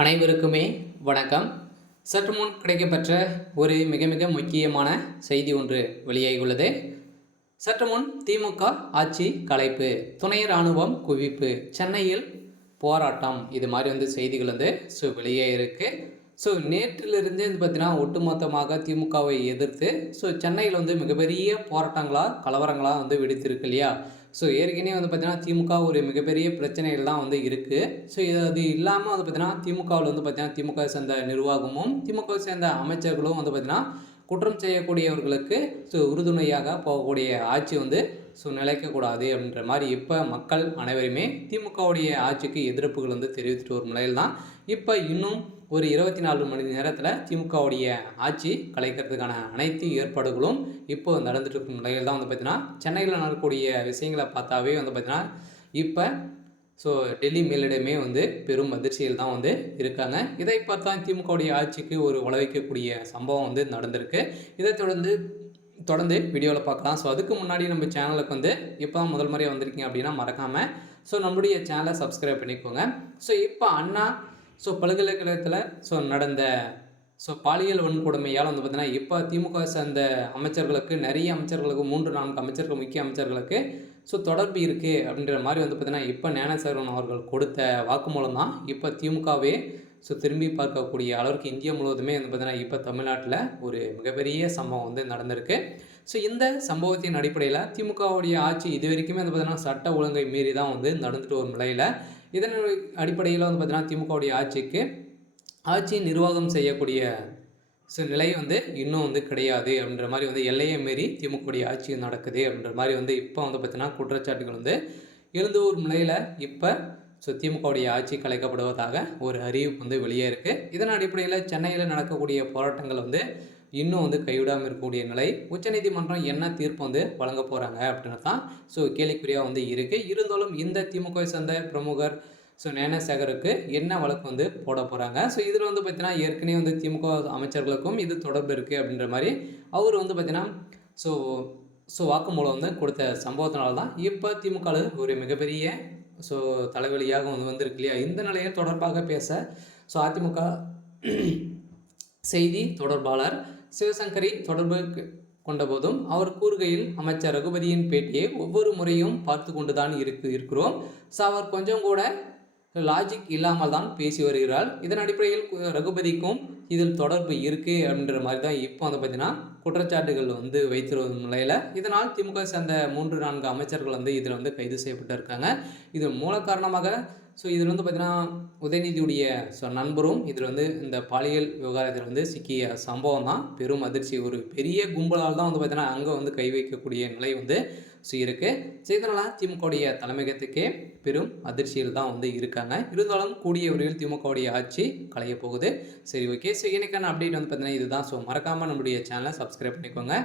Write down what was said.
அனைவருக்குமே வணக்கம். சற்று முன் கிடைக்கப்பெற்ற ஒரு மிக மிக முக்கியமான செய்தி ஒன்று வெளியாகியுள்ளது. சற்று முன் திமுக ஆட்சி கலைப்பு, துணை ராணுவம் குவிப்பு, சென்னையில் போராட்டம், இது மாதிரி செய்திகள் வெளியே இருக்கு. நேற்றிலிருந்து பார்த்தீங்கன்னா ஒட்டுமொத்தமாக திமுகவை எதிர்த்து சென்னையில் மிகப்பெரிய போராட்டங்களாக கலவரங்களாக வெடித்திருக்கு இல்லையா. ஏற்கனவே பார்த்தீங்கன்னா திமுக ஒரு மிகப்பெரிய பிரச்சனைகள் தான் இருக்குது. அது இல்லாமல் பார்த்தீங்கன்னா திமுகவில் பார்த்தீங்கன்னா திமுக சேர்ந்த நிர்வாகமும் திமுக சேர்ந்த அமைச்சர்களும் பார்த்தீங்கன்னா குற்றம் செய்யக்கூடியவர்களுக்கு உறுதுணையாக போகக்கூடிய ஆட்சி நிலைக்கக்கூடாது அப்படின்ற மாதிரி இப்போ மக்கள் அனைவருமே திமுகவுடைய ஆட்சிக்கு எதிர்ப்புகள் தெரிவித்துட்டு வரும் நிலையில் தான் இப்போ இன்னும் ஒரு 24 மணி நேரத்தில் திமுகவுடைய ஆட்சி கலைக்கிறதுக்கான அனைத்து ஏற்பாடுகளும் இப்போ நடந்துட்டு இருக்கும் நிலையில் தான் பார்த்தீங்கன்னா சென்னையில் நடக்கக்கூடிய விஷயங்களை பார்த்தாவே பார்த்தீங்கன்னா இப்போ டெல்லி மேலிடமே பெரும் அதிர்ச்சியில் தான் இருக்காங்க. இதை பார்த்தா திமுகவுடைய ஆட்சிக்கு ஒரு உழவைக்கக்கூடிய சம்பவம் நடந்திருக்கு. இதை தொடர்ந்து வீடியோவில் பார்க்கலாம். அதுக்கு முன்னாடி நம்ம சேனலுக்கு இப்போ தான் முதல் முறையாக வந்திருக்கீங்க அப்படின்னா மறக்காமல் நம்மளுடைய சேனலை சப்ஸ்கிரைப் பண்ணிக்கோங்க. இப்போ அண்ணா பல்கலைக்கழகத்தில் நடந்த பாலியல் வன்கொடுமையால் பார்த்தீங்கன்னா இப்போ திமுக சேர்ந்த அமைச்சர்களுக்கு நிறைய அமைச்சர்களுக்கு 3-4 அமைச்சர்கள் முக்கிய அமைச்சர்களுக்கு தொடர்பு இருக்குது அப்படின்ற மாதிரி பார்த்தீங்கன்னா இப்போ ஞானசேகரன் அவர்கள் கொடுத்த வாக்குமூலம் தான் இப்போ திமுகவே திரும்பி பார்க்கக்கூடிய அளவுக்கு இந்தியா முழுவதுமே பார்த்தீங்கன்னா இப்போ தமிழ்நாட்டில் ஒரு மிகப்பெரிய சம்பவம் நடந்திருக்கு. இந்த சம்பவத்தின் அடிப்படையில் திமுகவுடைய ஆட்சி இது வரைக்குமே பார்த்தீங்கன்னா சட்ட ஒழுங்கை மீறி தான் நடந்துட்டு வரும் நிலையில் இதன் அடிப்படையில் பார்த்தீங்கன்னா திமுகவுடைய ஆட்சி நிர்வாகம் செய்யக்கூடிய நிலை இன்னும் கிடையாது அப்படின்ற மாதிரி எல்லையை மீறி திமுகவுடைய ஆட்சி நடக்குது அப்படின்ற மாதிரி இப்போ பார்த்தீங்கன்னா குற்றச்சாட்டுகள் எழுந்து ஒரு நிலையில் இப்போ திமுகவுடைய ஆட்சி கலைக்கப்படுவதாக ஒரு அறிவிப்பு வெளியே இருக்குது. இதன் அடிப்படையில் சென்னையில் நடக்கக்கூடிய போராட்டங்கள் இன்னும் கைவிடாமல் இருக்கக்கூடிய நிலை. உச்சநீதிமன்றம் என்ன தீர்ப்பு வழங்க போகிறாங்க அப்படின்னு தான் கேள்விக்குறியாக இருக்குது. இருந்தாலும் இந்த திமுகவை சேர்ந்த பிரமுகர் ஞானசேகருக்கு என்ன வழக்கு போட போகிறாங்க. இதில் பார்த்தீங்கன்னா ஏற்கனவே திமுக அமைச்சர்களுக்கும் இது தொடர்பு இருக்குது அப்படின்ற மாதிரி அவர் பார்த்தீங்கன்னா வாக்குமூலம் கொடுத்த சம்பவத்தினால தான் இப்போ திமுக ஒரு மிகப்பெரிய தலைவலியாக வந்திருக்கு இல்லையா. இந்த நிலையை தொடர்பாக பேச அதிமுக செய்தி தொடர்பாளர் சிவசங்கரி தொடர்பு கொண்ட போதும் அவர் கூறுகையில், அமைச்சர் ரகுபதியின் பேட்டியை ஒவ்வொரு முறையும் பார்த்து கொண்டு தான் இருக்கிறோம். அவர் கொஞ்சம் கூட லாஜிக் இல்லாமல் தான் பேசி வருகிறார். இதன் அடிப்படையில் ரகுபதிக்கும் இதில் தொடர்பு இருக்குது அப்படின்ற மாதிரி தான் இப்போ பார்த்தீங்கன்னா குற்றச்சாட்டுகள் வைத்திருக்கும் நிலையில் இதனால் திமுக சேர்ந்த 3-4 அமைச்சர்கள் இதில் கைது செய்யப்பட்டிருக்காங்க. இது மூல காரணமாக இதில் பார்த்தீங்கன்னா உதயநிதியுடைய நண்பரும் இதில் இந்த பாலியல் விவகாரத்தில் சிக்கிய சம்பவம் தான் பெரும் அதிர்ச்சி. ஒரு பெரிய கும்பலால் தான் பார்த்தீங்கன்னா அங்கே கை வைக்கக்கூடிய நிலை இருக்குது. இதனால் திமுகவுடைய தலைமையகத்துக்கே பெரும் அதிர்ச்சியில் தான் இருக்காங்க. இருந்தாலும் கூடிய விரைவில் திமுகவுடைய ஆட்சி கலைய போகுது. சரி, ஓகே. இன்னைக்கான அப்டேட் பார்த்தீங்கன்னா இதுதான். மறக்காமல் நம்மளுடைய சேனலை சப்ஸ்கிரைப் பண்ணிக்கோங்க.